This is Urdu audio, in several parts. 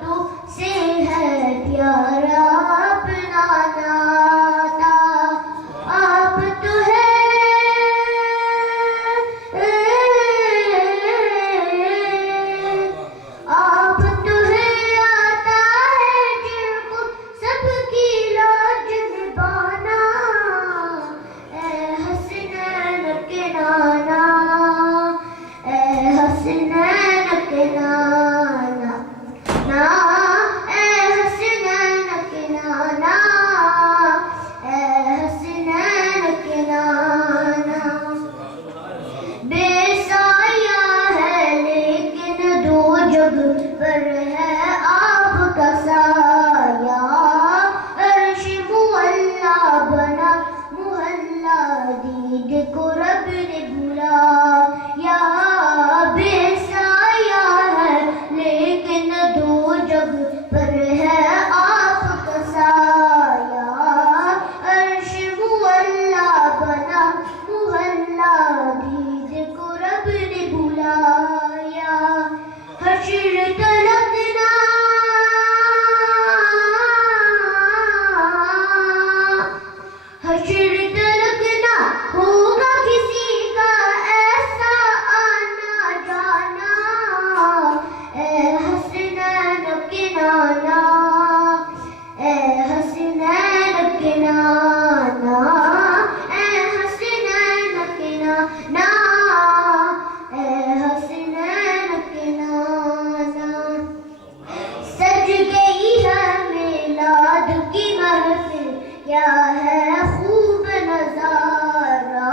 تو سے ہے پیارا اپنا ناتا آپ تو ہے آپ تو ہے آتا ہے جن کو سب کی لاج نبھانا اے حسنین کے نانا اے حسنین کے نانا نا اے حسنین کے نانا اے حسنین کے نانا بے سایہ ہے لیکن دو جگ پر ہے آپ کا سایہ عرش معلا بنا محلہ دید کو رب نے بلایا بے سایہ ہے لیکن دو جگ پر ہے آپ کا سایہ عرش معلا بنا محلہ دید کو رب نے بلایا حشر تلقنا حشر تلقنا ہوگا کسی کا ایسا آنا جانا اے حسنین کے نانا اے حسنین کے نانا اے حسنین کے نانا اے حسنین کے نانا سج گئی ہے میلاد کی محفل کیا ہے خوب نظارہ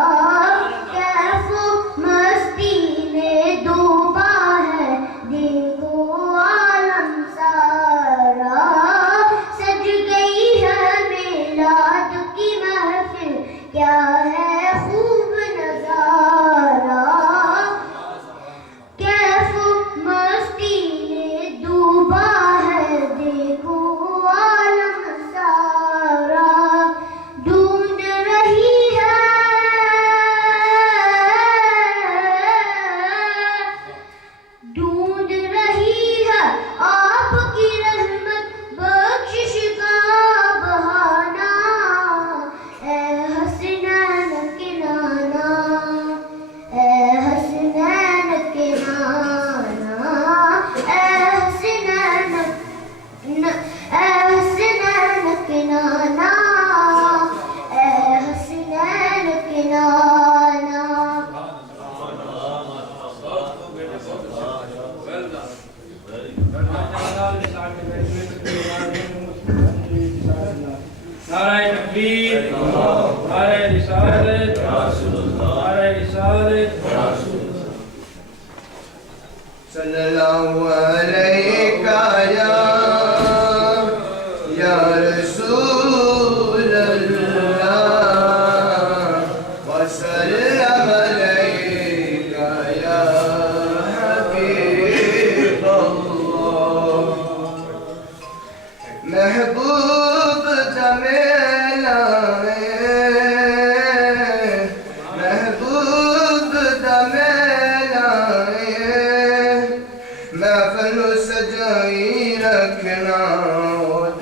کیف و مستی نے ڈوبا ہے دیکھو عالم سارا سج گئی ہے میلاد کی محفل کیا ہے خوب نظارہ کیف و مستی نے ڈوبا ہے دیکھو عالم سارا ڈھونڈ رہی ہے آپ کی رحمت بخشش کا بہانہ اے حسنین کے نانا اے حسنین کے نانا اے حسنین کے نانا اے حسنین کے نانا نعرہ تکبیر نعرہ رسالت نعرہ رسالت صلی اللہ علیہ یا رسول اللہ وسلم علیک یا حبیب اللہ محبوب دمیلا محبوب دمیلا محفل سجائی رکھنا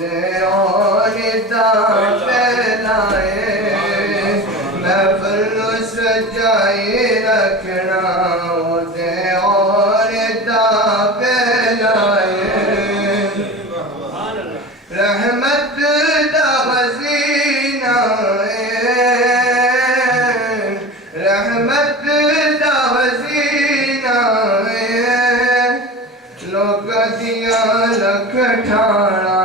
دیوان دا پہلائے محفل سجائی رکھنا دیوان دا پہلائے رحمت دا خزینہ رحمت دا خزینہ لوگ دیا لکھ ٹھانا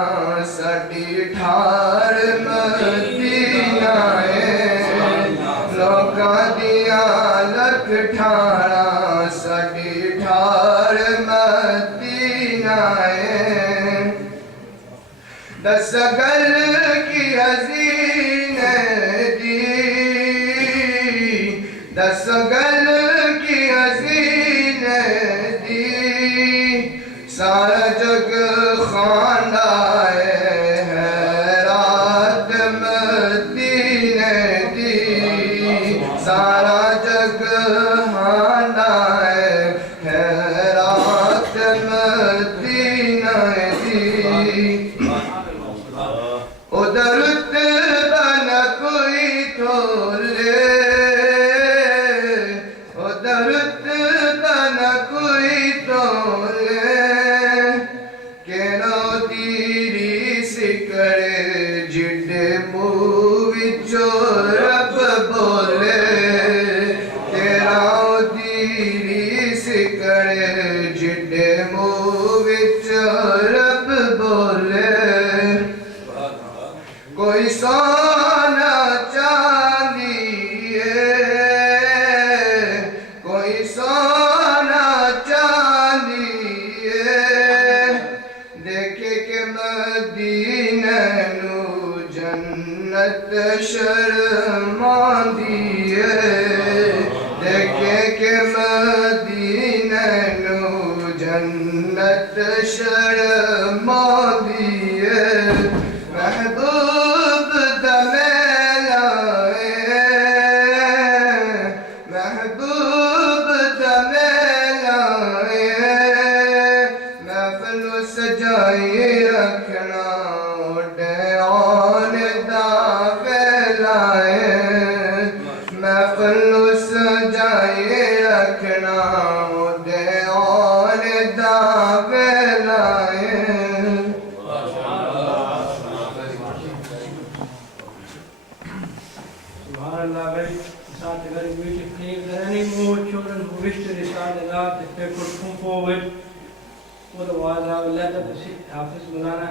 ساڈی ٹھار مدینہ لوگ دیا لکھ ٹھانا ساڈی ٹھار مدینہ دس گل کی حزین دی دس گل کی حزین دی سارا جگ خواندہ ہے رات مدینے دی سارا جگ خواندہ ہے رات مدینے دی تیرا تیری سکڑے جڈے منہ وچوں رب بولے تیرا تیری سکڑے جڈے منہ وچوں رب بولے کوئی سونا چاندی کوئی سونا چاندی دیکھے کہ مدینہ نو جنت شرماندی دیکھے کہ مدینہ نو جنت شرماندی محبوب دمیلا محبوب دمیلا محفل سجائی رکھنا ڈیان دا ویلا محفل سجائی رکھنا ڈیان دا ویلا Subhanallah, very beautifully. If there are any more children who wish to recite Allah, if they could come forward. Otherwise, I will let the Hafiz Mulana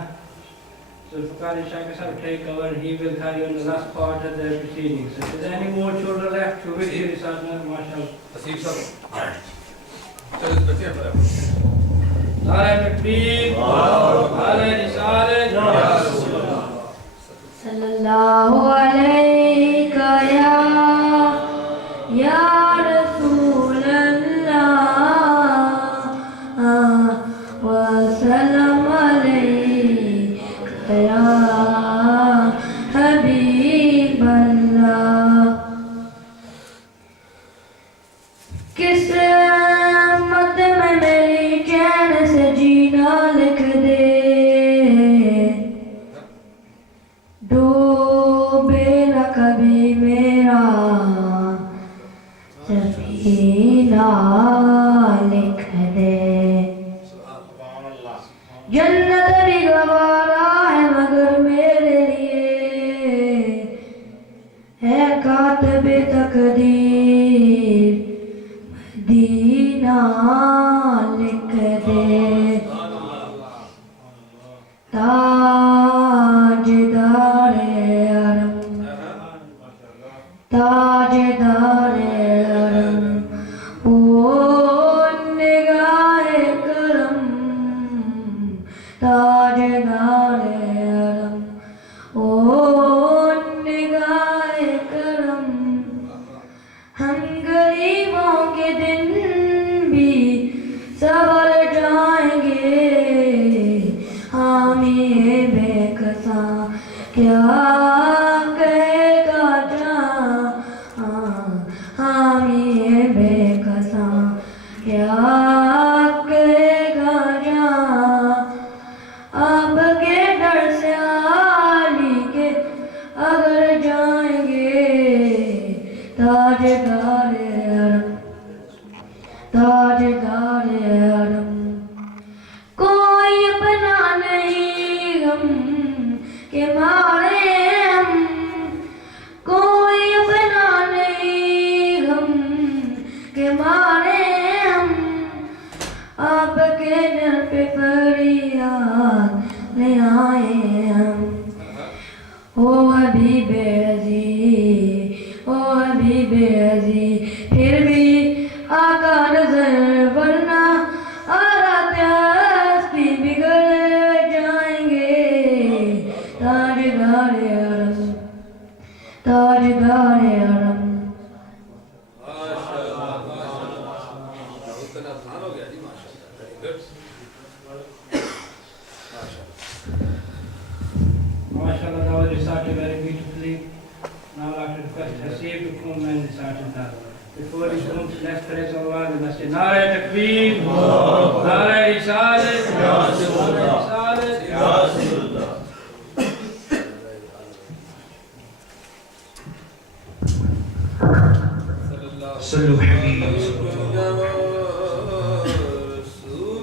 Zulfikar Shakir Sahib take over and he will carry on the last part of the proceedings. If there are any more children left who wish to recite Allah, mashallah. Asif sahab. Chalo bachche hamaara. Nare Takbir, Nare Risalat, Ya Rasulullah. Sallallahu alayka ya Rasulallah wa salam alayka ya Habiballah قسمت میں میری چین سے جینا لکھ دے ڈوبے نہ کبھی میرا سفینہ لکھ دے جنت بھی گوارا ہے مگر میرے لیے ہے کاتب تقدیر مدینہ لکھ دے تاجدار حرم تاجدار حرم او نگاہ کرم تاجدار حرم او نگاہ کرم ہم غریبوں کے دن بھی سور جائیں گے حامی بے کساں کیا کہے گا جہاں حامی بے کساں کیا کہے گا جہاں آپ کے ڈر سے عالی کے اگر جائیں گے تاجدار حرم تاجدار حرم کوئی اپنا نہیں غم کے مارے ہم کوئی اپنا نہیں غم کے مارے ہم آپ کے در پہ فریاد لے آئے ہم او حبیب عزیز او حبیب عزیز پھر بھی آقا نظر ورنہ آرات ہستی بگڑ جائیں گے تاجدار حرم تاجدار حرم اتنا آسان ہو گیا جی ماشاءاللہ. Very good. MashaAllah, that was recited very beautifully. Now I'd like to request Hasib to come and recite that. Before he comes, let's praise Allah and let's say Nare Takbir, Nare Risalat, Ya Rasulullah, Ya Rasulullah. صلوا حبيبي Ya Rasulullah.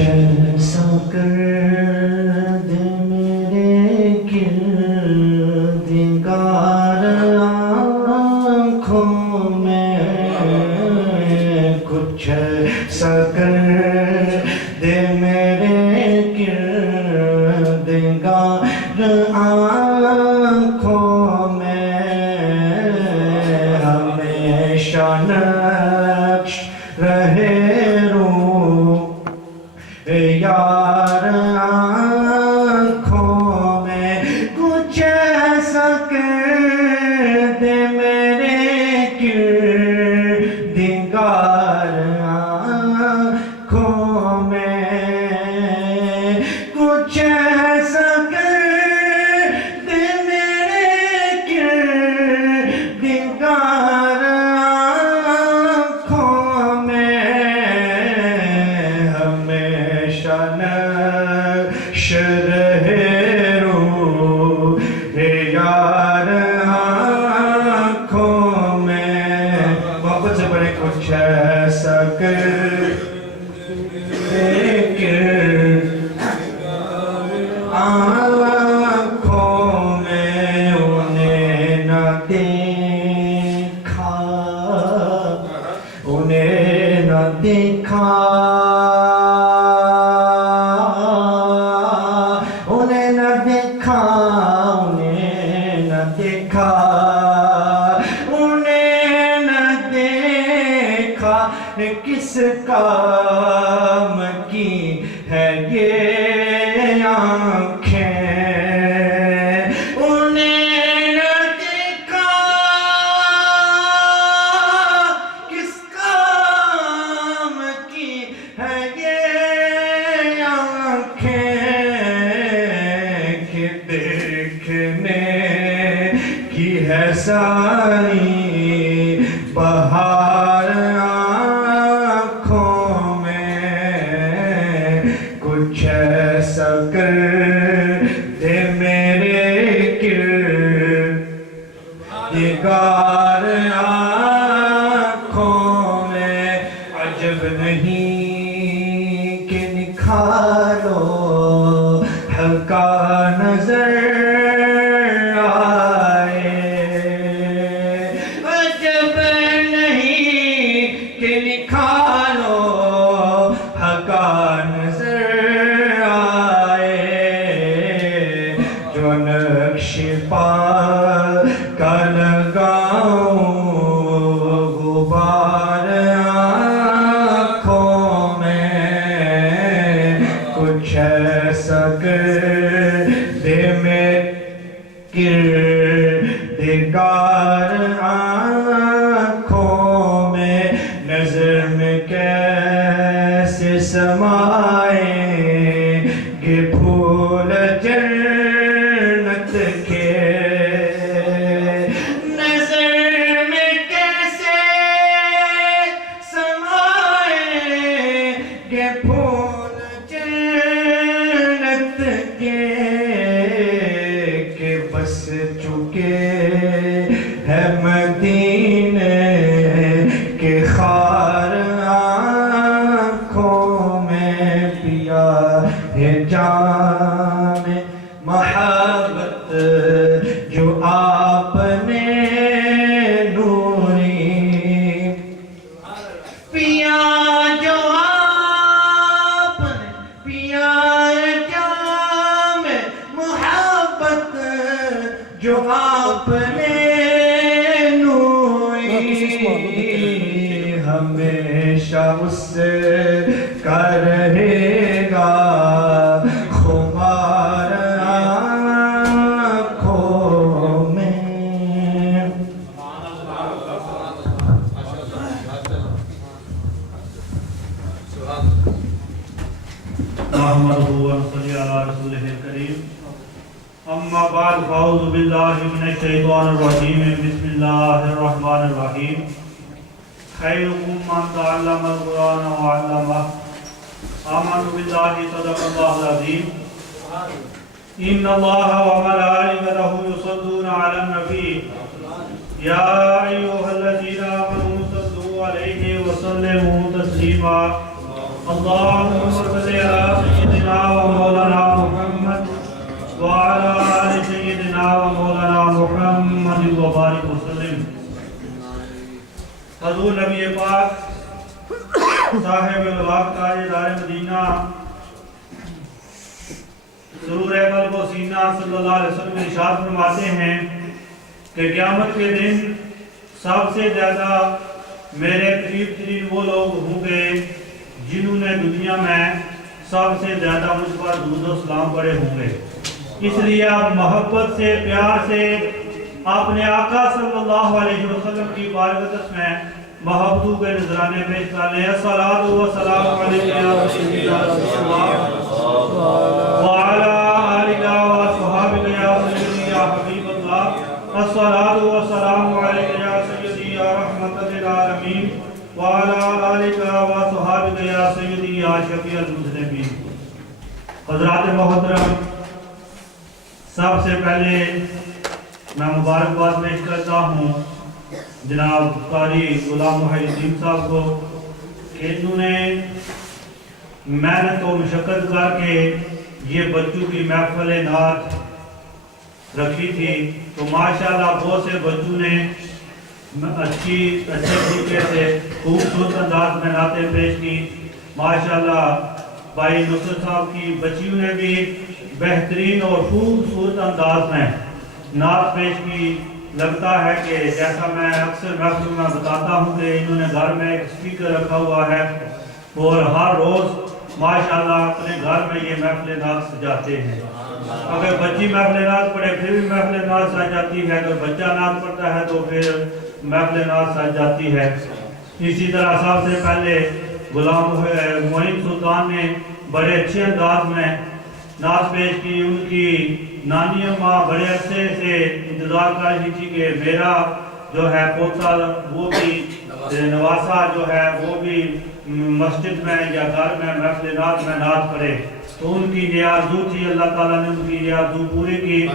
ایسا کر دے میرے کردگار آنکھوں میں، کچھ ایسا کر دے میرے کردگار آنکھوں میں، ہمیشہ نقش رہے یار آنکھوں میں، کچھ ایسا کر دے میرے کردگار آنکھوں میں، کچھ ایسا کر دے میرے کردگار آنکھوں میں، نقش رہے روح یار آنکھوں میں، محبت سے بڑے کچھ ایسا کر دے آنکھوں میں، انہیں نہ دیکھا، انہیں نہ دیکھا، انہیں نہ دیکھا، انہیں نہ دیکھا، کس کام کی ہے یہ آنکھیں، انہیں نہ دیکھا، کس کام کی ہے یہ آنکھیں، کہ دیکھنے کی ہے ساری بہار آنکھوں میں، کچھ ایسا کر دے میرے کردگار آنکھوں میں، عجب نہیں کہ نکھارو حق کا نظر آئے، عجب نہیں کہ نکھارو حق کا نظر آئے، جو نقش پا کا لگاؤں غبار آنکھوں میں، کچھ ایسا کر دے میرے کردگار آنکھوں میں، نظر میں کیسے سمائیں گے پھول جنت کے، نظر میں کیسے سمائیں گے پھول جنت کے، کہ بس چکے ہے مدینے کے خار آنکھوں میں، پیا ہے جام محبت جو آپ نے نوری، پیا جو آپ نے پیا ہے جام محبت جو آپ نے نوری، ہمیشہ اس کا رہے گا خمار آنکھوں میں۔ نحمدہ ونصلی علی رسولہ الکریم، اما بعد فاعوذ باللہ من الشیطان الرجیم، بسم اللہ الرحمن الرحیم۔ خیرکم من تعلم القرآن وعلمہ، آمنت باللہ صدق اللہ العظیم۔ ان اللہ وملائکتہ یصلون علی النبی، یا ایھا الذین آمنوا صلوا علیہ وسلموا تسلیما۔ اللهم صل على سيدنا ومولانا محمد وعلى آل سيدنا ومولانا محمد وبارك وسلم. حضور نبی پاک صاحب الوقت تاجدار مدینہ سرور قلب و سینہ صلی اللہ علیہ وسلم ارشاد فرماتے ہیں کہ قیامت کے دن سب سے زیادہ میرے قریب ترین وہ لوگ ہوں گے جنہوں نے دنیا میں سب سے زیادہ مجھ پر درود و سلام پڑھے ہوں گے. اس لیے آپ محبت سے پیار سے اپنے آقا صلی اللہ علیہ وسلم کی بارگاہ میں محبتوں کے نذرانے پیش کر لیں. الصلاۃ والسلام علیکہ یا رسول اللہ وعلی آلہ وصحبہ یا سیدی یا حبیب اللہ. الصلاۃ والسلام علیکہ یا سیدی یا رحمت للعالمین وعلی آلہ وصحبہ یا سیدی یا شفیع المذنبین. حضرات محترم، سب سے پہلے میں مبارکباد پیش کرتا ہوں جناب قاری غلام محی الدین صاحب کو کہ انہوں نے محنت و مشقت کر کے یہ بچوں کی محفل نعت رکھی تھی. تو ماشاءاللہ بہت سے بچوں نے اچھے طریقے سے خوبصورت انداز میں نعتیں پیش کی. ماشاءاللہ بھائی نصرت صاحب کی بچیوں نے بھی بہترین اور خوبصورت انداز میں نعت پیش کی. لگتا ہے کہ جیسا میں اکثر محفل میں بتاتا ہوں کہ انہوں نے گھر میں ایک اسپیکر رکھا ہوا ہے اور ہر روز ماشاءاللہ اپنے گھر میں یہ محفل نعت سجاتے ہیں. اگر بچی محفل نعت پڑھے پھر بھی محفل نعت سج جاتی ہے، اگر بچہ نعت پڑھتا ہے تو پھر محفل نعت سج جاتی ہے. اسی طرح سب سے پہلے غلام معین سلطان نے بڑے اچھے انداز میں نعت پیش کی. ان کی نانی اماں بڑے عرصے سے انتظار کر رہی تھی کہ میرا جو ہے پوتا وہ بھی نواسا جو ہے وہ بھی مسجد میں یا گھر میں محفل نعت میں نعت پڑھے. تو ان کی یہ آرزو تھی، اللہ تعالیٰ نے ان کی یہ آرزو پوری کی.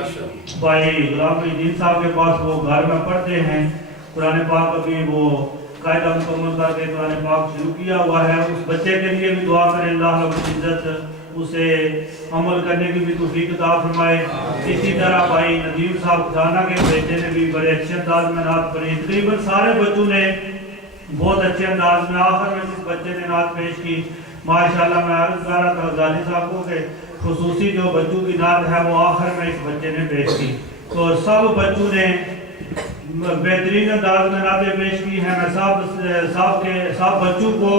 بھائی غلام محی الدین صاحب کے پاس وہ گھر میں پڑھتے ہیں قرآن پاک، ابھی وہ قاعدہ مکمل کر کے قرآن پاک شروع کیا ہوا ہے. اس بچے کے لیے بھی دعا کریں اللہ رب العزت اسے عمل کرنے کی بھی توفیق عطا فرمائے. اسی طرح بھائی ندیم صاحب خزانہ کے بیٹے نے بھی بڑے اچھے انداز میں نعت پڑھی. تقریباً سارے بچوں نے بہت اچھے انداز میں، آخر میں جس بچے نے نعت پیش کی ماشاءاللہ میں عرض کر رہا تھا غازی صاحب کو کہ خصوصی جو بچوں کی نعت ہے وہ آخر میں اس بچے نے پیش کی. تو سب بچوں نے بہترین انداز میں نعتیں پیش کی ہیں. میں سب بچوں کو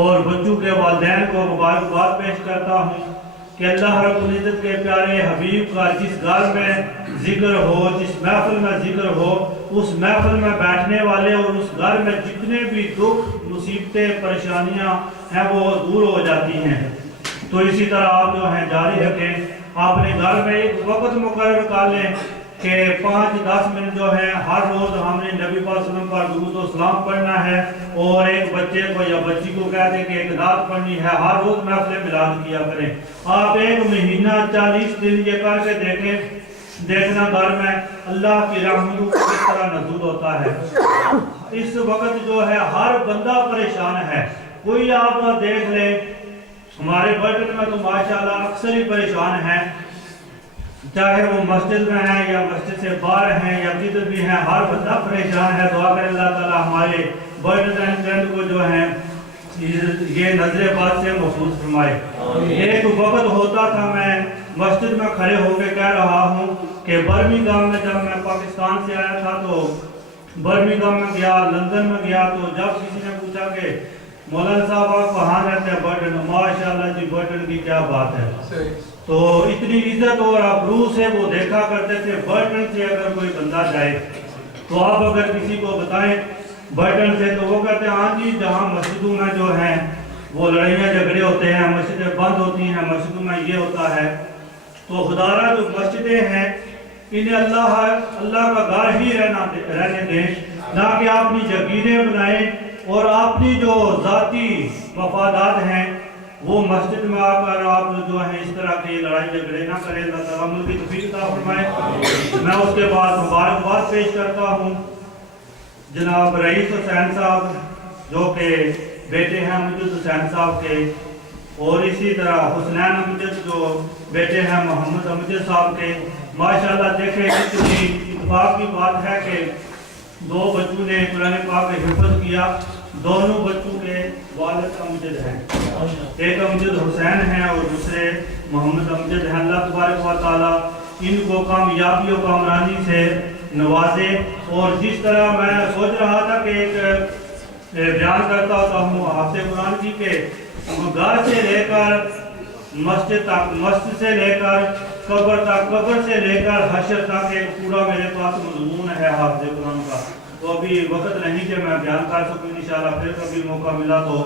اور بچوں کے والدین کو مبارکباد پیش کرتا ہوں کہ اللہ رب العزت کے پیارے حبیب کا جس گھر میں ذکر ہو، جس محفل میں ذکر ہو، اس محفل میں بیٹھنے والے اور اس گھر میں جتنے بھی دکھ مصیبتیں پریشانیاں ہیں وہ دور ہو جاتی ہیں. تو اسی طرح آپ جو ہیں جاری رکھیں. آپ نے گھر میں ایک وقت مقرر کر لیں کہ 5-10 منٹ جو ہے ہر روز ہم نے نبی پاک صلی اللہ علیہ وسلم پر درود و سلام پڑھنا ہے اور ایک بچے کو یا بچی کو کہہ دیں کہ ایک نعت پڑھنی ہے. ہر روز محفل میلاد کیا کریں. آپ 1 مہینہ 40 دن یہ کر کے دیکھیں، دیکھنا گھر میں اللہ کی رحمتوں کو کس طرح نزول ہوتا ہے. اس وقت جو ہے ہر بندہ پریشان ہے. کوئی آپ دیکھ لیں ہمارے برٹن میں تو ماشاءاللہ اکثر ہی پریشان ہیں، چاہے وہ مسجد میں ہیں یا مسجد سے باہر ہیں یا کدھر بھی ہیں، ہر بندہ پریشان ہے. دعا کریں اللہ تعالیٰ ہمارے برٹن کو جو ہیں یہ نظر بات سے محفوظ فرمائے. ایک وقت ہوتا تھا میں مسجد میں کھڑے ہو کے کہہ رہا ہوں کہ برمنگھم میں جب میں پاکستان سے آیا تھا تو برمنگھم میں گیا، لندن میں گیا، تو جب کسی نے پوچھا کہ مولانا صاحب آپ کہاں رہتے ہیں؟ برٹن. ماشاءاللہ جی برٹن کی کیا بات ہے. تو اتنی عزت اور ابرو سے وہ دیکھا کرتے تھے. برٹن سے اگر کوئی بندہ جائے تو آپ اگر کسی کو بتائیں برٹن سے تو وہ کہتے ہیں ہاں جی جہاں مسجدوں میں جو ہیں وہ لڑائیاں جھگڑے ہوتے ہیں، مسجدیں بند ہوتی ہیں، مسجدوں میں یہ ہوتا ہے. تو خدارہ جو مسجدیں ہیں انہیں اللہ کا گھر ہی رہنے دیں، نہ کہ اپنی جگیریں بنائیں اور اپنی جو ذاتی مفادات ہیں وہ مسجد میں آ کر آپ جو ہیں اس طرح کی لڑائی جھگڑے نہ کریں. اللہ تعالیٰ عمل کی توفیق عطا فرمائے. میں اس کے بعد مبارکباد پیش کرتا ہوں جناب رئیس حسین صاحب جو کہ بیٹے ہیں امجد حسین صاحب کے، اور اسی طرح حسنین امجد جو بیٹے ہیں محمد امجد صاحب کے۔ ماشاءاللہ دیکھیں کتنی اتفاق کی بات ہے کہ 2 بچوں نے قرآن پاک کا حفظ کیا، دونوں بچوں کے والد امجد ہیں، ایک امجد حسین ہیں اور دوسرے محمد امجد ہیں۔ اللہ تبارک و تعالیٰ ان کو کامیابی و کامرانی سے نوازے۔ اور جس طرح میں سوچ رہا تھا کہ ایک بیان کرتا ہوتا ہوں حافظ قرآن کی کہ گھر سے لے کر مسجد تک، مسجد سے لے کر قبر تک، قبر سے لے کر حشر تک ایک پورا میرے پاس مضمون ہے حافظ قرآن کا۔ تو ابھی وقت نہیں کہ میں بیان کر سکوں، انشاءاللہ پھر کبھی موقع ملا تو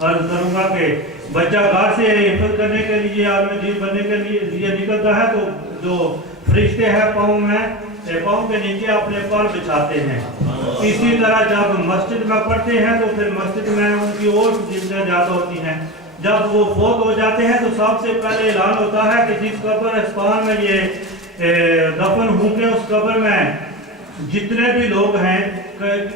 عرض کروں گا کہ بچہ گھر سے حفظ کرنے کے لیے، عالم دین بننے کے لیے نکلتا ہے تو جو فرشتے ہیں پاؤں کے نیچے اپنے پر بچھاتے ہیں۔ اسی طرح جب مسجد میں پڑھتے ہیں تو پھر مسجد میں ان کی اور ذمہ زیادہ ہوتی ہیں۔ جب وہ فوت ہو جاتے ہیں تو سب سے پہلے اعلان ہوتا ہے کہ جس قبرستان میں یہ دفن ہوں گے اس قبر میں جتنے بھی لوگ ہیں،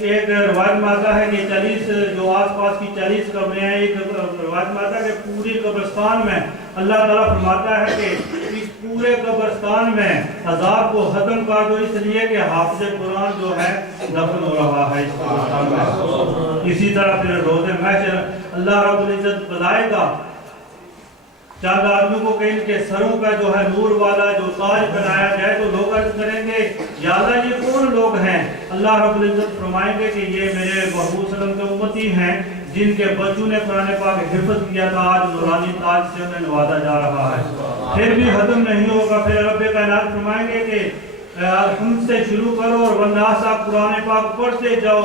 ایک روایت میں آتا ہے کہ 40 جو آس پاس کی 40 قبریں ہیں، ایک روایت میں آتا ہے کہ پوری قبرستان میں اللہ تعالیٰ فرماتا ہے کہ اس پورے قبرستان میں عذاب کو ختم کر دو، اس لیے کہ حافظ قرآن جو ہے دفن ہو رہا ہے اس قبرستان میں۔ اسی طرح پھر روز محشر اللہ رب العزت بلائے گا چند آدمیوں کو کہ ان کے سروں پہ جو ہے نور والا جو تاج بنایا جائے تو لوگ عرض کریں گے یا اللہ یہ کون لوگ ہیں؟ اللہ رب العزت فرمائیں گے کہ یہ میرے محبوب صلی اللہ علیہ وسلم کے امتی ہیں جن کے بچوں نے قرآن پاک حفظ کیا تھا، آج نورانی تاج سے انہیں نوازا جا رہا ہے۔ پھر بھی ختم نہیں ہوگا، پھر رب کائنات فرمائیں گے کہ ہم سے شروع کرو اور والناسا قرآن پاک پڑھتے جاؤ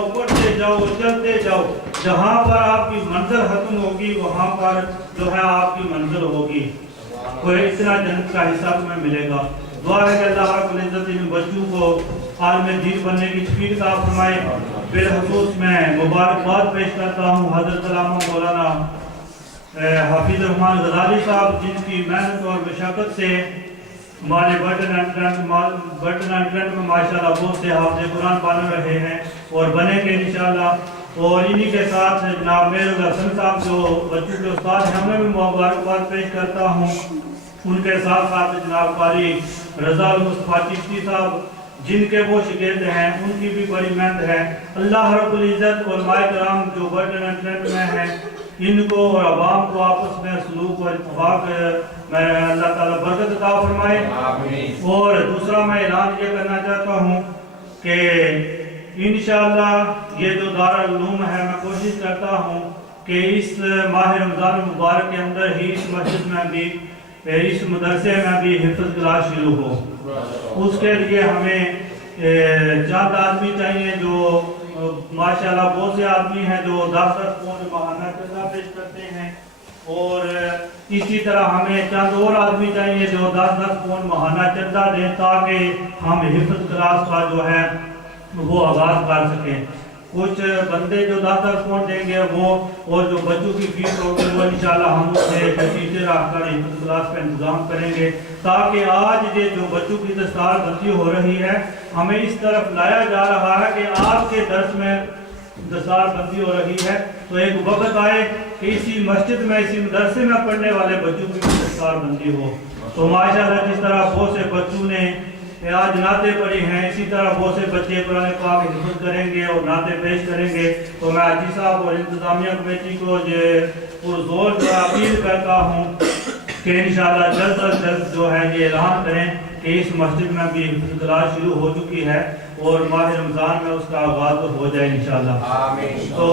چلتے جاؤ، جہاں پر آپ کی منزل ختم ہوگی وہاں پر جو ہے آپ کی منزل ہوگی، کوئی اتنا جنت کا حصہ تمہیں ملے گا۔ دعا ہے کہ اللہ رب العزت ان بچوں کو عالم دین بننے کی توفیق عطا فرمائے۔ بالخصوص میں مبارکباد پیش کرتا ہوں حضرت علامہ مولانا حافظ رحمان غزالی صاحب، جن کی محنت اور مشقت سے ہمارے برٹن اینڈ ٹرنٹ میں ماشاءاللہ بہت سے حافظ قرآن بن رہے ہیں اور بنے گے انشاءاللہ۔ اور انہی کے ساتھ جناب میرے حسن صاحب جو بچوں کے استاد ہیں انہیں بھی مبارکباد پیش کرتا ہوں۔ ان کے ساتھ ساتھ جناب قاری رضا المصطفیٰ چشتی صاحب جن کے وہ شاگرد ہیں، ان کی بھی بڑی محنت ہے۔ اللہ رب العزت علماء کرام جو برٹن اینڈ ٹرنٹ میں ہیں ان کو اور عوام کو آپس میں سلوک اور اتفاق میں اللہ تعالیٰ برکت عطا فرمائے۔ اور دوسرا میں اعلان یہ کرنا چاہتا ہوں کہ انشاءاللہ یہ جو دارالعلوم ہے میں کوشش کرتا ہوں کہ اس ماہ رمضان مبارک کے اندر ہی اس مسجد میں بھی اس مدرسے میں بھی حفظ کلاس شروع ہو۔ اس کے لیے ہمیں چند آدمی چاہیے جو ماشاءاللہ بہت سے آدمی ہیں جو 10 پونڈ ماہانہ چندہ پیش کرتے ہیں، اور اسی طرح ہمیں چند اور آدمی چاہیے جو 10 پونڈ ماہانہ چندہ دیں تاکہ ہم حفظ کلاس کا جو ہے وہ آغاز کر سکیں۔ کچھ بندے جو 10 پونڈ دیں گے وہ، اور جو بچوں کی فیس ہوگی وہ انشاءاللہ ہم اسے نتیجے رکھ کر حفظ کلاس کا انتظام کریں گے، تاکہ آج یہ جو بچوں کی دستار بندی ہو رہی ہے ہمیں اس طرف لایا جا رہا ہے کہ آپ کے درس میں دستار بندی ہو رہی ہے تو ایک وقت آئے کہ اسی مسجد میں اسی مدرسے میں پڑھنے والے بچوں کی دستار بندی ہو۔ تو ماشاءاللہ جس طرح بہت سے بچوں نے آج نعتیں پڑھی ہیں، اسی طرح بہت سے بچے قرآن پاک حفظ کریں گے اور نعتیں پیش کریں گے۔ تو میں حاجی صاحب اور انتظامیہ کمیٹی کو پرزور جو اپیل کرتا ہوں کہ انشاءاللہ جلد از جلد جو ہے یہ اعلان کریں کہ اس مسجد میں بھی حفظ کلاس شروع ہو چکی ہے اور ماہ رمضان میں اس کا آغاز ہو جائے انشاءاللہ۔ تو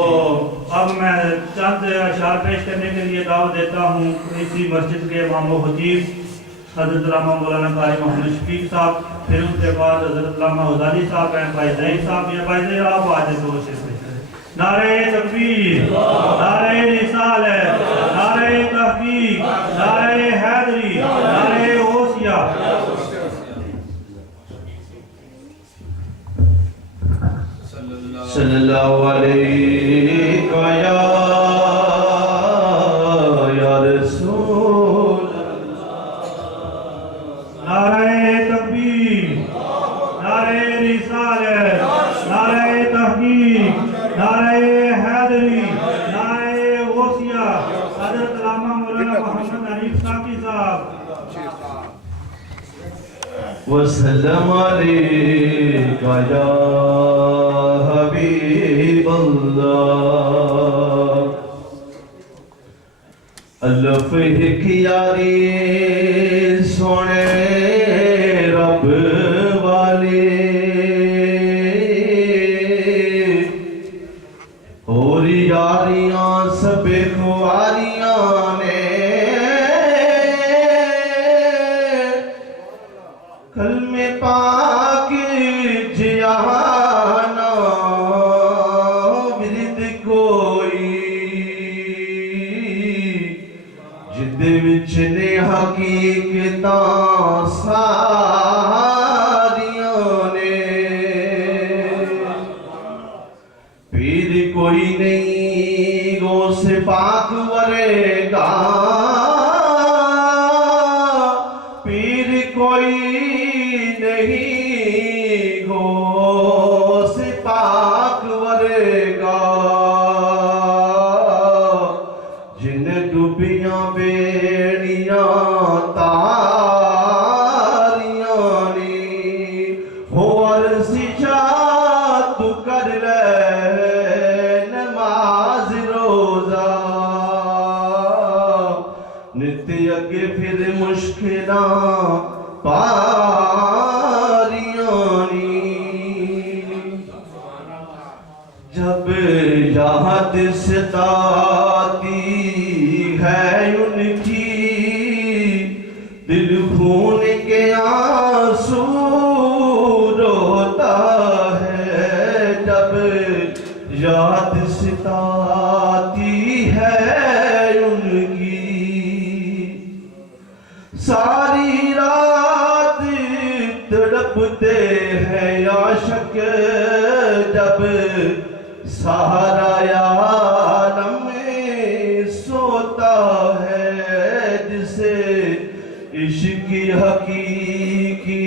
اب میں چند اشعار پیش کرنے کے لیے دعوت دیتا ہوں اسی مسجد کے امام و خطیب حضرت علامہ مولانا قاری محمد شفیق صاحب، پھر ان کے بعد حضرت علامہ غزالی صاحب ہیں، بھائی زین صاحب یا بھائی زین آپ آج تو نعرہ تکبیر، نعرہ رسالت، نعرہ تحقیق، نعرہ حیدری، نعرہ اوسیہ۔ صلی اللہ علیہ یا رسول نعرہ تکبیر، نعرہ رسالت، نعرہ تحقیق، نعرہ حیدری، نعرہ وسلم عليك يا حبيب الله الف ایک یاری سونے رب والے اور یاریاں سب خواریاں نے کلمے پاک جہانا ورد کوئی جد وچ نے حقیقتاں ساریاں نے پیر کوئی نہیں غوث پاک ورے گا پیر کوئی نہیں غوث پاک ورے گا جن ڈوبیاں بیڑیاں تاریاں نی ہو عرض جا تو کر لے نماز روزہ نت اگے پھر مشکلاں پاریاں نی جب یاد ستاتی ہے ان کی دل خون کے آنسو روتا ہے جب یاد ستاتی ہے ان کی ساری رات تڑپتے ہیں عاشق جب سہارا عالم سوتا ہے جسے عشق حقیقی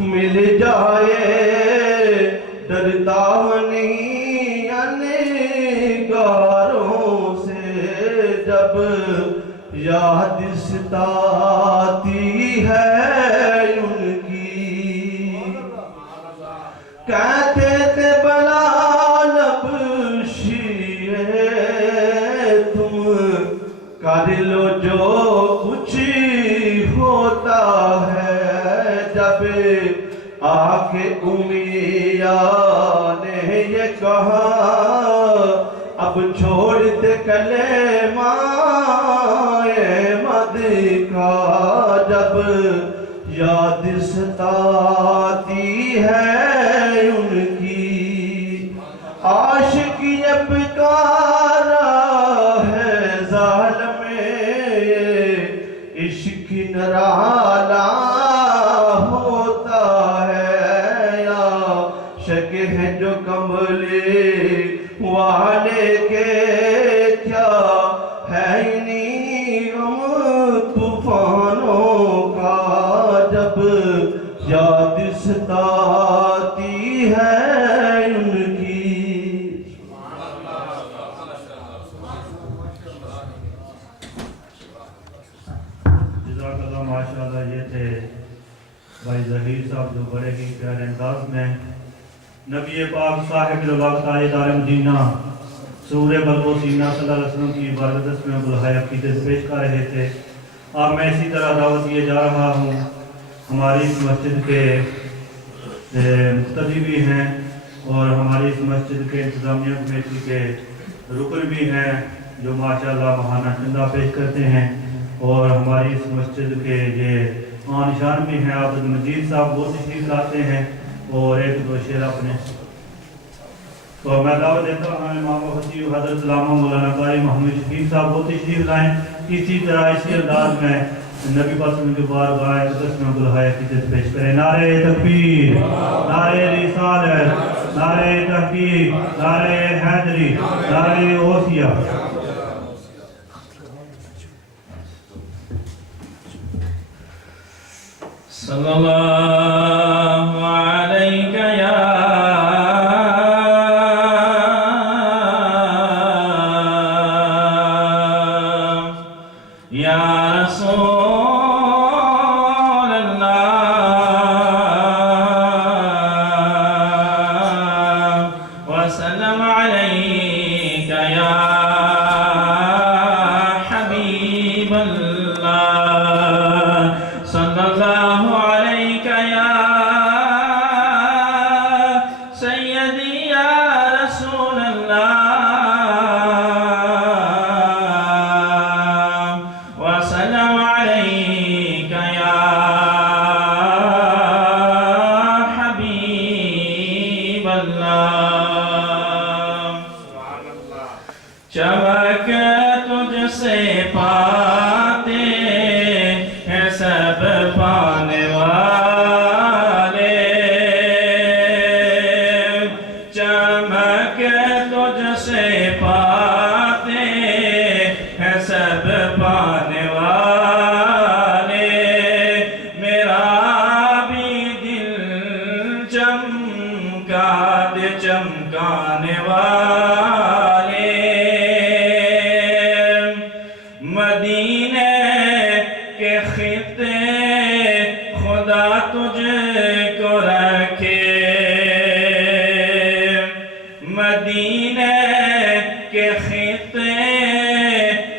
مل جائے ڈرتا نہیں انگاروں سے جب یاد ستاتی ہے ان کی کہتے تھے بلا لب شیعہ تم کر لو جو کچھ ہوتا ہے جب آ کے امیہ نے یہ کہا اب چھوڑ دے کلمہ احمد کا جب یاد ستاتی ہے ان کی عاشقی پکارا ہے ظالم عشق نرالا ہوتا ہے یا شک ہے جو کملے والے کے کیا ہے غم طوفانوں کا جب یاد ستاتی ہے ان کی جزاک اللہ ماشاءاللہ یہ تھے بھائی ظہیر صاحب جو بڑے ہی پیارے انداز میں نبی پاک صاحب الوقت تاجدار مدینہ سورہ بلغ سینہ صلی اللہ علیہ وسلم کی عبادت میں بلہائے عقیدت پیش کر رہے تھے اب میں اسی طرح دعوت دیے جا رہا ہوں ہماری اس مسجد کے مقتدی بھی ہیں اور ہماری اس مسجد کے انتظامیہ کمیٹی کے رکن بھی ہیں جو ماشاءاللہ ماہانہ چندہ پیش کرتے ہیں اور ہماری اس مسجد کے یہ نشان بھی ہیں عبد المجید صاحب وہ تشریف لاتے ہیں اور ایک دو شعر اپنے تو میں دعوت دیتا ہوں امام خطیب حضرت علامہ مولانا قاری محمد شفیق صاحب وہ تشریف لائیں اسی طرح اسی انداز میں نبی پاک کے بارگاہ اقدس میں بلہائے عقیدت پیش کریں نعرہ تکبیر نعرہ رسالت نعرہ تحقیق نعرہ حیدری نعرہ غوثیہ صلی اللہ علیہ یا رسول اللہ چمک تجھ سے پاتے ہیں سب پانے والے، چمک تجھ سے پاتے ہیں سب پانے والے، میرا بھی دل چمکا دے چمکانے والے، مدینے کے خطے خدا تجھ کو رکھے، مدینے کے خطے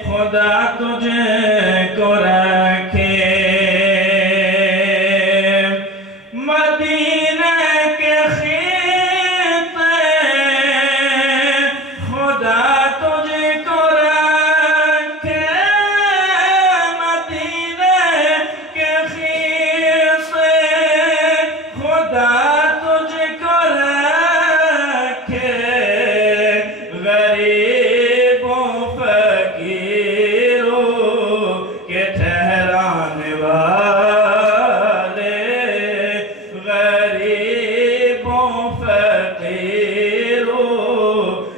خدا تجھ کو رکھے، مدینے کے خطے خدا تجھ کو رکھے، مدینے کے خطے خدا تجھ کو رکھے، غریبوں فقیروں کے ٹھہرانے والے، غریبوں فقیروں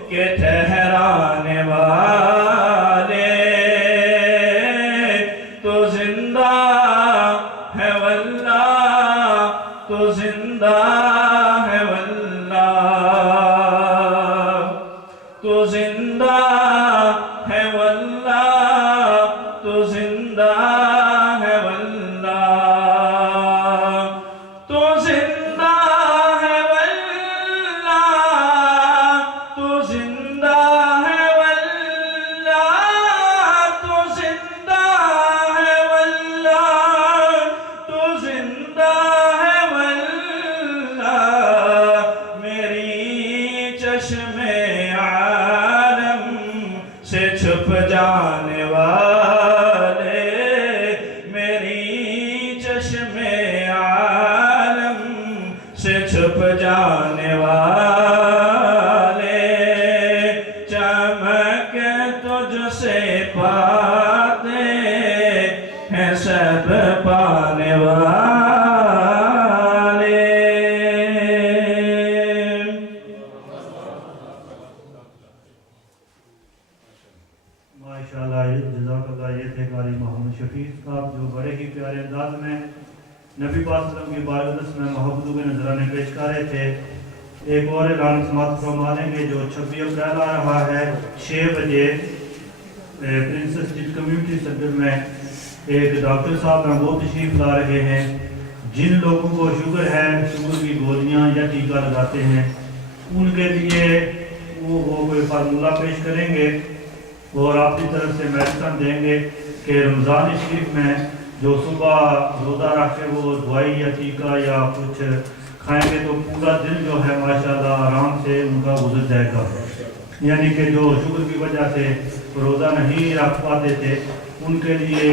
کے ٹھہرانے والے، تو زندہ ہے واللہ، تو زندہ ہے واللہ، تو زندہ ہے واللہ، تو زندہ ہے واللہ، تو زندہ ہے واللہ، تو زندہ ہے واللہ، تو زندہ ہے واللہ، تو زندہ ہے واللہ، میری چشم عالم سے چھپ جانے والے، میری چشم عالم سے چھپ جانے والے، چمک تجھ سے پاتے ہیں سب پانے والے۔ ماشاءاللہ، جزاک اللہ، یہ تھے قاری محمد شفیع صاحب جو بڑے ہی پیارے انداز میں نبی پاک صلی اللہ علیہ وسلم کی بارگاہ میں محبتوں کے نذرانے پیش کر رہے تھے۔ ایک اور اعلان سماعت فرما دیں گے جو 26 اپریل آ رہا ہے 6 بجے پرنسس اسٹریٹ کمیونٹی سینٹر میں ایک ڈاکٹر صاحب ہیں، وہ تشریف لا رہے ہیں۔ جن لوگوں کو شوگر ہے، شوگر کی گولیاں یا ٹیکہ لگاتے ہیں، ان کے لیے وہ کوئی فارمولہ پیش کریں گے اور آپ کی طرف سے میڈیسن دیں گے کہ رمضان شریف میں جو صبح روزہ رکھ کے وہ دوائی یا ٹیکہ یا کچھ کھائیں گے تو پورا دن جو ہے ماشاءاللہ آرام سے ان کا گزر جائے گا، یعنی کہ جو شوگر کی وجہ سے روزہ نہیں رکھ پاتے تھے ان کے لیے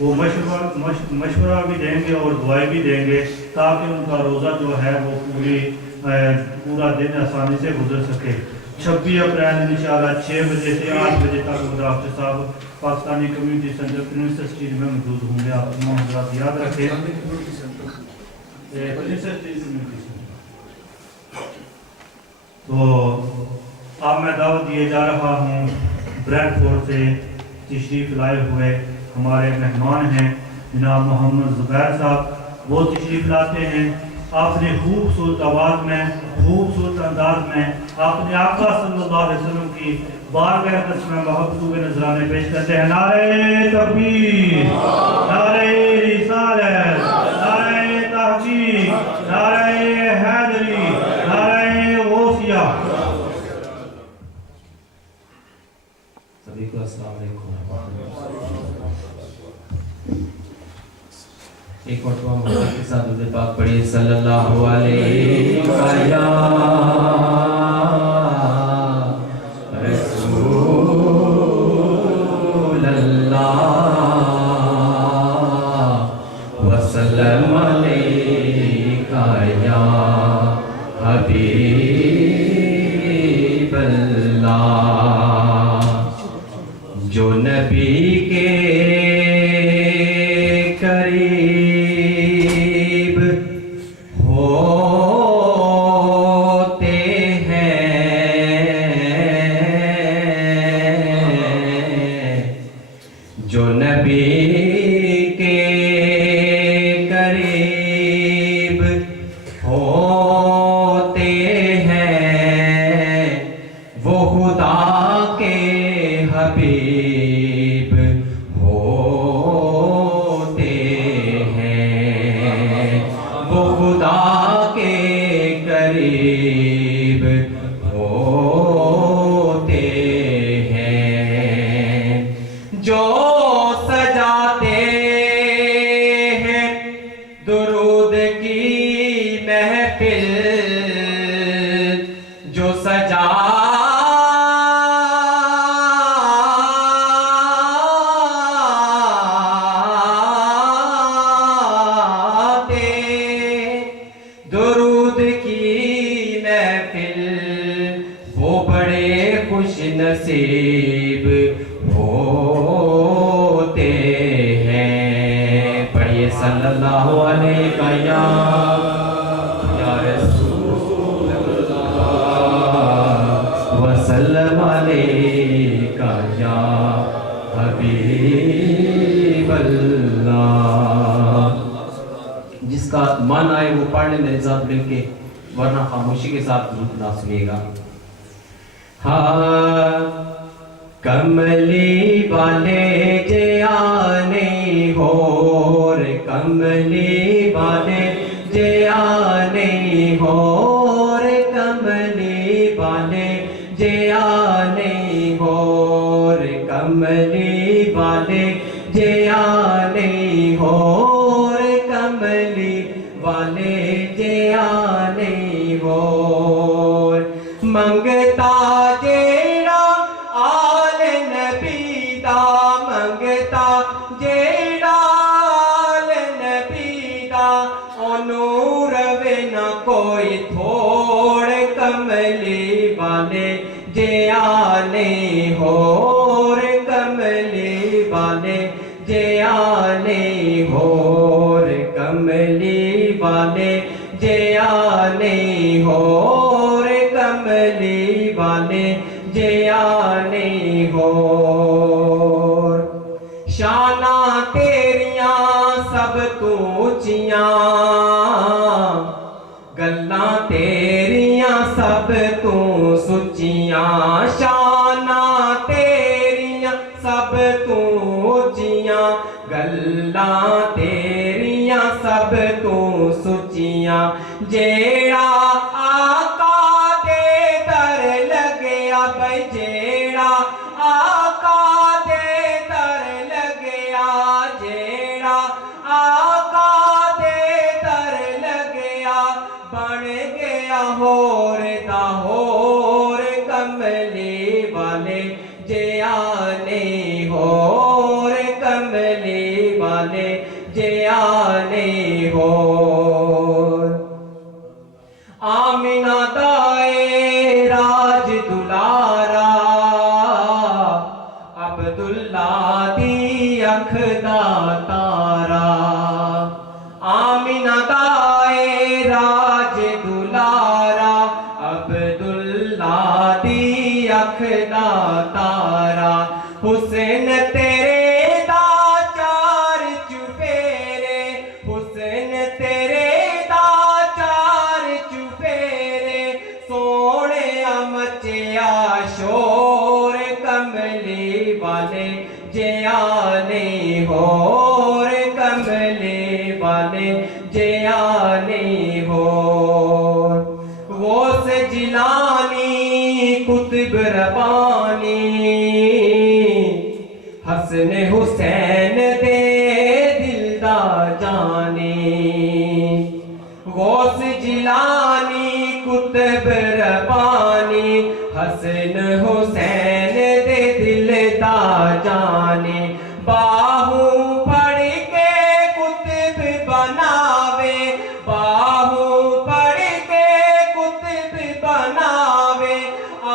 وہ مشورہ بھی دیں گے اور دوائی بھی دیں گے تاکہ ان کا روزہ جو ہے وہ پورا دن آسانی سے گزر سکے۔ 26 اپریل انشاءاللہ 6 بجے سے 8 بجے تک وہ ڈاکٹر صاحب Pakistani community centre Princess Street میں موجود ہوں گے۔ آپ تمام حضرات یاد رکھیں، پرنسس اسٹریٹ کمیونٹی سینٹر۔ تو اب میں دعوت دیے جا رہا ہوں بریڈ فورڈ سے تشریف لائے ہوئے ہمارے مہمان ہیں جناب محمد زبیر صاحب، وہ تشریف لاتے ہیں اپنے خوبصورت آواز میں، خوبصورت انداز میں اپنے آقا صلی اللہ علیہ وسلم کی بارگاہ اقدس میں محبتوں کے نذرانے پیش کرتے ہیں۔ نعرہ تکبیر، نعرہ رسالت، نعرہ تحقیق، نعرہ حیدری، نعرہ غوثیہ۔ سبھی کو السلام علیکم۔ ایک مرتبہ محمد کے ساتھ درود پاک پڑھیے صلی اللہ علیہ رسول اللہ وسلم علیکہ یا حبیب اللہ۔ جو نبی کے قریب ہوتے ہیں، جو نبی کے قریب ہوتے ہیں، وہ خدا کے حبیب ہوتے ہیں، وہ خدا کے قریب ہوتے ہیں، جو سجاتے ہیں درود کی محفل، جو سجاتے درود کی محفل، وہ بڑے خوش نصیب ہوتے ہیں۔ پڑھیے صلی اللہ علیہ یا رسول اللہ وسلم علیہ یا حبیب اللہ۔ جس کا من آئے وہ پڑھ لیں میرے ساتھ مل کے، ورنہ خاموشی کے ساتھ درود نہ سنیے گا۔ ہاں کملی والے جیانے ہور، کملی والے جیانے ہور، کملی والے جیانے ہور، کملی والے جیانے ہور، کملی والے جیانے ہور، منگتا جیڑا آل نبی دا، منگتا جیڑا آل نبی دا، اونوں روے نہ کوئی تھوڑ، کملی والے جیانے ہور، کملی والے جیانے ہور، کملی والے جیانے ہور، کملی والے جیانے ہور، شاناں تیریاں سب تو اونچیاں، گلاں تیریاں سب تو سچیاں، شاناں تیریاں سب تو اونچیاں، گلاں تیریاں سب تو سچیاں، جیڑا آقا دے در لگیا بھائی، جیڑا آقا دے در لگیا، جیڑا آقا دے در لگیا، بن گیا ہور دا ہور، کملی والے جیانے ہور، کملی والے جیانے ہور، آمینہ دائے راج دلارا، عبداللہ دی اکھ دا تارا، آمینہ دائے راج دلارا، عبداللہ دی اکھ دا تارا، حسین تیرے دا چار چفیرے، حسین تیرے دا چار چفیرے، سونے مچیا شور، کملی والے جیانے ہور، کملی والے جیانے ہور، غوث جیلانی قطب ربانی، حسن حسین دے دل دا جانی، غوث جیلانی قطب ربانی، حسن حسین دے دل دا جانی، باہوں پڑ کے قطب بناوے، باہوں پڑ کے قطب بناوے، آ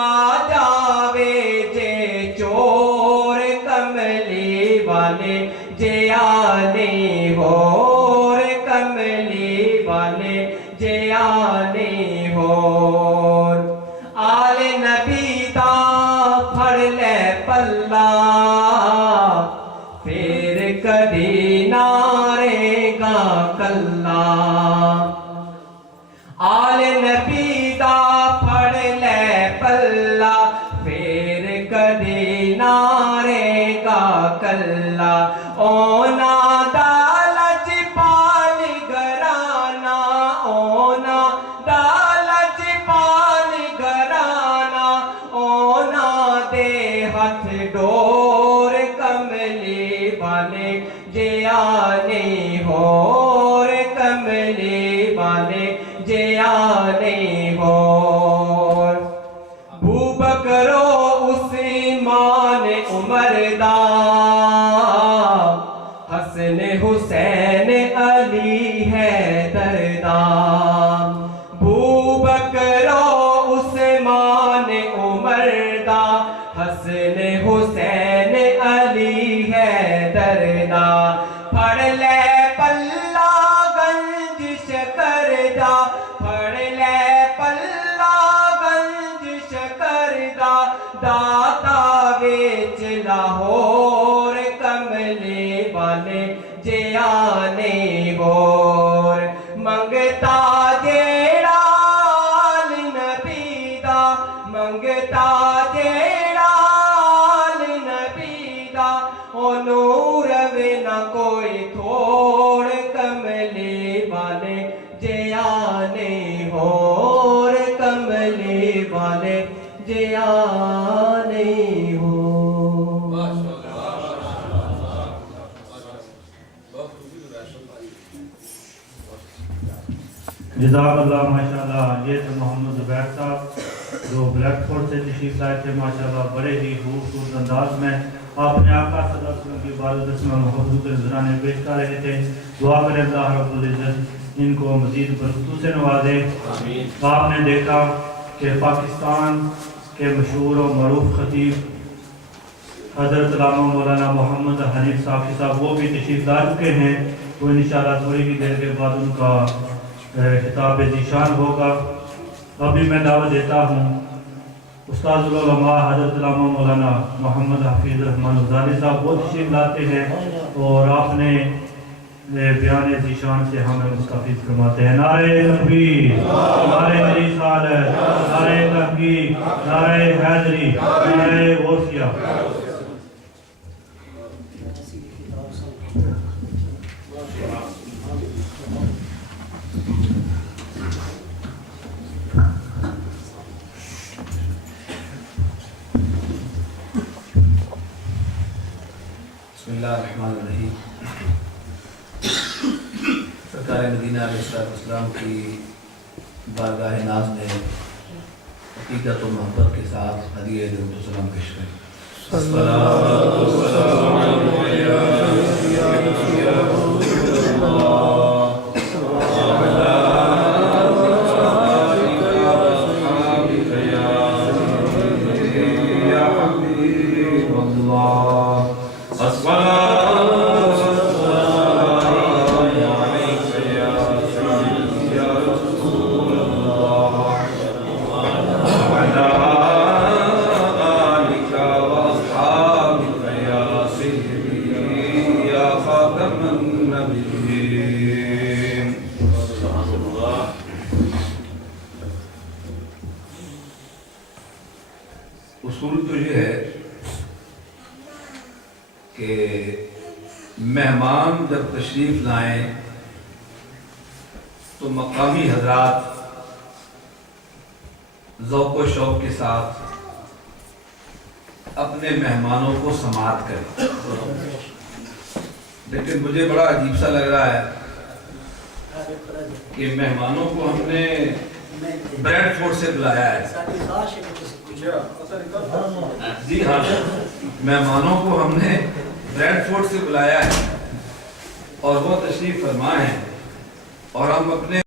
جاوے جے چور والے جیانے ہور کملی والے جیانے ہور آل نبی دا پھڑ لے پلہ پھر کدی نہ رہے گا کلا آل نبی دا پھڑ لے پلہ پھر کدی نہ رہے گا کلا اونا دا لجپال گرانا اونا دا لجپال گرانا اونا دے ہاتھ ڈور کملی والے جیانے ہور کملی والے جیانے ہور بو بکرو عثمان عمر دا حسن حسین علی حیدر دا بو بکرو عثمان عمر دا حسن حسین علی حیدر دا پھڑ لے پلہ گنج شکر دا پھڑ لے پلہ گنج شکر دا داتا ویچ لاہور کملی والے جیانے ہور منگتا جیڑا آل نبی دا منگتا جیڑا آل نبی دا او نور وے نہ کوئی تھوڑ کملی والے جیانے ہور کملی والے جیانے ہور جزاک اللہ ماشاءاللہ. یہ تھے محمد زبیر صاحب جو بلیک فورٹ سے تشریف لائے تھے ماشاءاللہ بڑے ہی خوبصورت انداز میں آپ نے آقا صلی اللہ علیہ وسلم کی عبادت میں محبوب نذرانے پیش کر رہے تھے. دعا کریں اللہ رب العزت ان کو مزید برکتوں سے نوازے. آپ نے دیکھا کہ پاکستان کے مشہور و معروف خطیب حضرت علامہ مولانا محمد حنیف صافی صاحب وہ بھی تشریف لا چکے ہیں. تو انشاءاللہ تھوڑی ہی دیر کے بعد ان کا خطاب ذیشان ہوگا. ابھی میں دعوت دیتا ہوں استاد العلماء حضرت علامہ مولانا محمد حفیظ الرحمن غزالی صاحب وہ تشریف لاتے ہیں اور آپ نے بیان ذیشان سے ہمیں مستفید فرماتے ہیں. نعرہ تکبیر، نعرہ رسالت، نعرہ تحقیق، نعرہ حیدری، نعرہ غوثیہ. بسم اللہ الرحمن الرحیم. سرکار مدینہ علیہ السلام کی بارگاہ ناز میں عقیدت و محبت کے ساتھ ہدیہ درود و سلام پیش کریں. اصول تو یہ ہے کہ مہمان جب تشریف لائیں تو مقامی حضرات ذوق و شوق کے ساتھ اپنے مہمانوں کو سماعت کریں. لیکن مجھے بڑا عجیب سا لگ رہا ہے کہ مہمانوں کو ہم نے بریڈ فورٹ سے بلایا ہے. جی ہاں، مہمانوں کو ہم نے بریڈ فورٹ سے بلایا ہے اور وہ تشریف فرما ہیں اور ہم اپنے